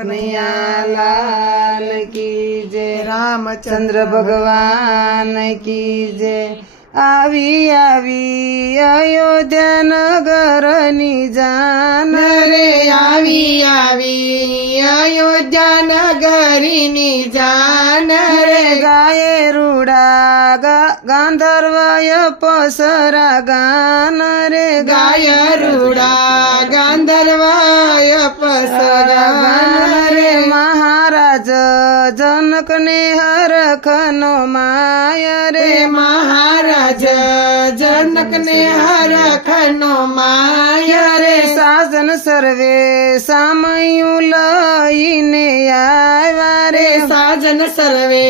કનૈયા લાલ કી જય, રામચંદ્ર ભગવાન કી જય. આવી આવી અયોધ્યા નગરની જાન રે. આવી આવી અયોધ્યા નગરીની જાન રે. ગાયે રૂડા ગાંધર્વય પસરા ગાન રે. ગાય રૂડા, ગાંધર્વાય ગાન પસરા મહારાજ જનકને હરખનો માય રે મહારાજ જનક ને હરખનો માય રે સાજન સર્વે સામયું લઈને આવ્યા રે સાજન સર્વે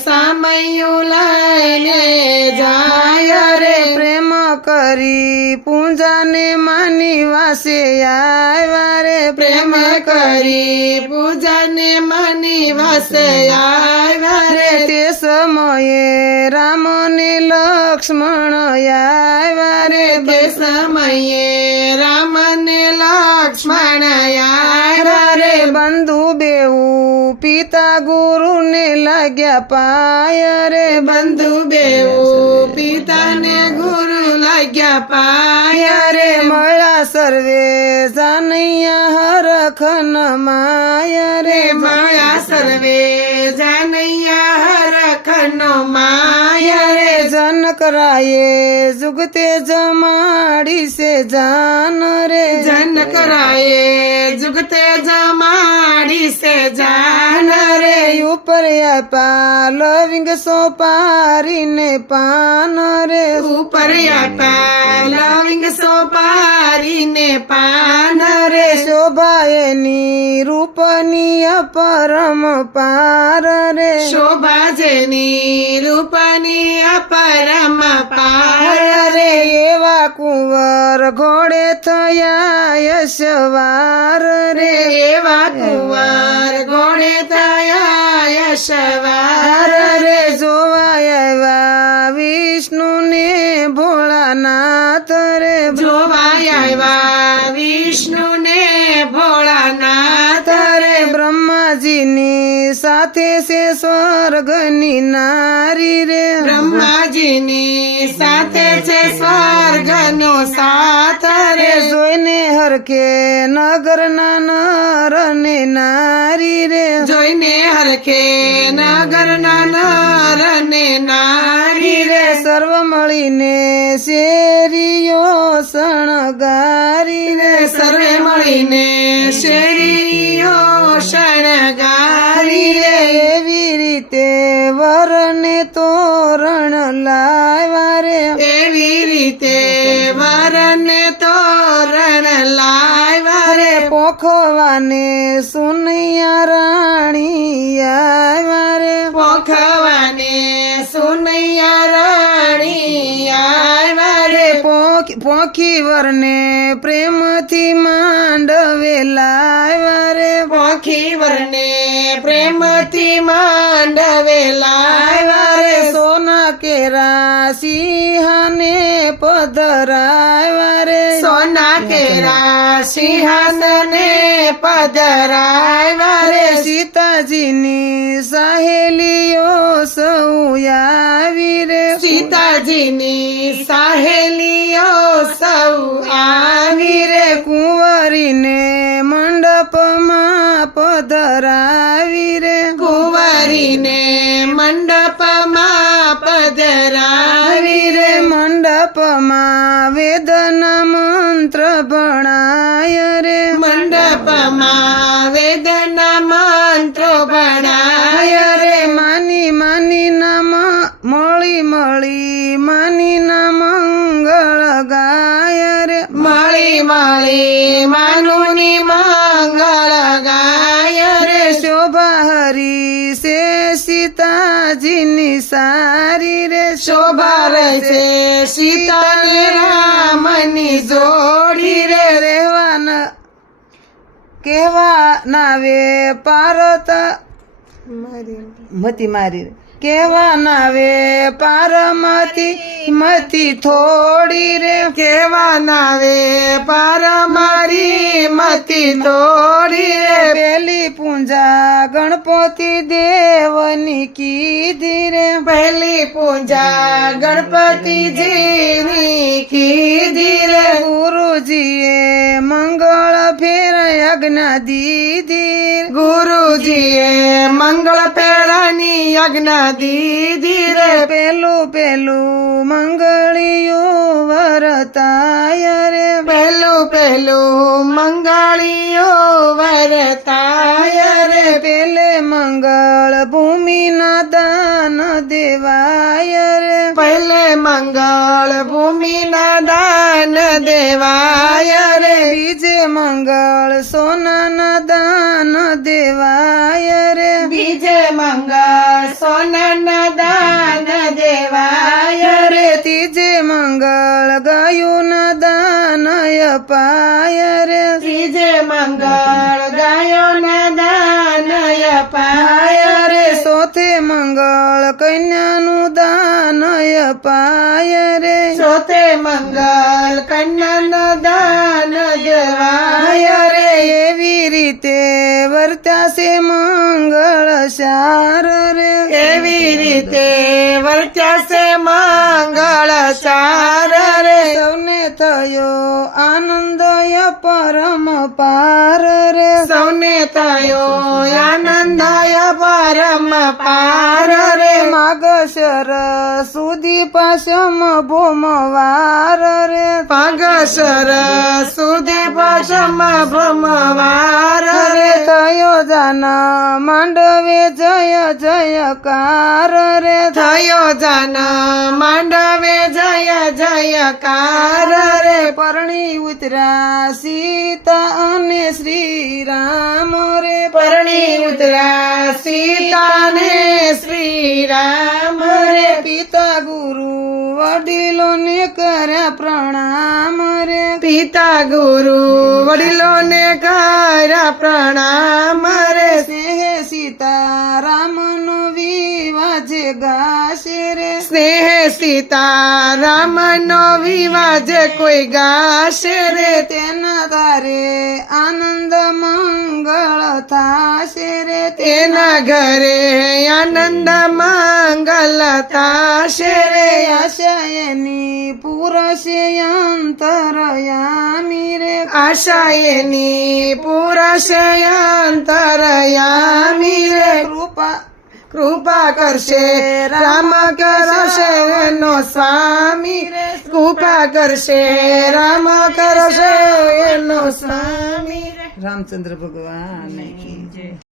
સામયું લઈને જાય રે પ્રેમ કરી પૂજાને માની વાસે આવ્યા રે પ્રેમ કરી પૂજાને માની વાસે આવ્યા રે. તે સમયે રામને લક્ષ્મણ આવ્યા રે. તે સમયે રામને લક્ષ્મણ આવ્યા રે બંધુ પિતા ગુરુને લાગ્યા પાય રે બંધુ બેઉ. પિતાને ગુરુ લાગ્યા પાયા રે મળ્યા સર્વે જાનૈયા હરખન માય રે. માયા સર્વે જાનૈયા હરખન માયા રે. જનકરાયે જુગતે જમાડી સે જાન રે. જન કરાયે જુગતે જમાડી સે જાન ઉપર આપા લવિંગ સોપારીને પાન રે. ઉપર આપ્યા લવિંગ સોપારીને પાન રે. શોભાયની રૂપનીય પરમ પાર રે. શોભા જેની રૂપની અપરમ પાર રે. એવા કુંવર ઘોડે થયા યશવાર રે. એવા કુંવર યશવાર રે જોવાય આવ્યા વિષ્ણુ ને ભોળાનાથ રે જોવાય આવ્યા વિષ્ણુ ને ભોળાનાથ રે બ્રહ્માજીની સાથે છે સ્વર્ગની નારી રે. બ્રહ્માજીની સાથે છે સ્વર્ગનો સાથ રે રે. જોઈને હરકે નગરના નર ને નારી રે. જોઈને નગર નર ને નારી રે સર્વ મળીને શેરીઓ શણગારી રે. સર્વે મળીને શેરીઓ શણગારી રે. એવી રીતે વરને તોરણ લાવ્યા રે. એવી રીતે વરને તોરણ લાવ્યા પોખવાને સુનૈયા રાણી આવ્યા રે. પોખવાને સુનૈયા રાણી આવ્યા રે. પોખી વરને પ્રેમથી માંડવેલા રે. પોખી વરને પ્રેમથી માંડવેલા રે. સોના કેરા સિંહાને પધરાવ્યા રે? સોના કેરા સિંહાસને પધરાવ્યા રે? સીતાજીની સહેલીઓ સૌ આવી રે. સીતાજીની સહેલીઓ સૌ આવી રે. કુંવરીને મંડપમાં પધરાવી રે. કુંવરીને મંડપમાં પધરાવી આવી રે મંડપમાં વેદના મંત્ર ભણાય રે. મંડપમાં વેદના મંત્રો ભણાય રે માની માની નામ મળી મળી માની ના મંગળ ગાય રે. મળી મળી માનુની મંગળ ગાય રે. શોભા હરી સે સીતાજીની સારી રે શોભા રહે છે. સીતા ને રામની જોડી રે રહેવાના કહેવા ના વે પારત મતી મારી. રે. કેવા નાવે પારમતી મતી થોડી રે. કેવા નાવે પારમારી મતી થોડી રે. પેલી પૂંજા ગણપતિ દેવની કીધી રે. પહેલી પૂજા ગણપતિજીની કીધી રે. ગુરુજીએ મંગળ ફેર યજ્ઞ દીધી. ગુરુજીએ પેળાની યજ્ઞ દીધી રે. પેલું પેલું મંગળિયું વરતાય રે. પહેલું પહેલું મંગળીઓ વરતાય રે. પેલે મંગળ ભૂમિના દાન દેવાય રે. પહેલે મંગળ ભૂમિના દાન દેવાય રે. બીજે મંગળ સોનાના દાન દેવાય રે. બીજે મંગળ સોનાના દાન દેવાય રે ત્રીજે મંગળ ગાયુના દાન અપાય રે. ત્રીજે મંગળ ગાયોના દાન અપાય રે. સોથે મંગળ કન્યાનું દાન અપાય રે. સોથે મંગળ કન્યાના રીતે વર્ત્યા મંગળ સાર રે. એવી રીતે વર્ત્યાસે મંગળ સાર રે. સૌને થયો આનંદ પરમ પાર રે. સૌને થયો આનંદાય પરમ પાર રે માગશર સુધી પાસમ ભૂમવાર રે. પગસર સુધી પશમ ભ્રમવાર રે. રે થયો જાન માંડવે જય જયકાર રે. થયો જાન માંડવે જય જયકાર રે. પરણી ઉતરા સીતા અને શ્રી રામ રે. પરણી ઉતરા સીતાને શ્રી રામ રે પિતા ગુરુ વડીલોને કર્યા પ્રણામ રે. પિતા ગુરુ વડીલોને કર્યા પ્રણામ રે. સ્નેહે સીતા રામનો વિવાજે ગાશે રે. સ્નેહ સીતા રામનો વિવાજે કોઈ ગાશે રે. તેના તારે આનંદ મંગળ થાશે રે. તેના ઘરે આનંદ મંગલ થાશે રે. આશા એની પુરશે અંતરયામી રે. આશા એની પુરશે અંતરયામી રે. કૃપા કૃપા કરશે રામ કરશે એનો સ્વામી. કૃપા કરશે રામ કરશે એનો સ્વામી. રામચંદ્ર ભગવાન કી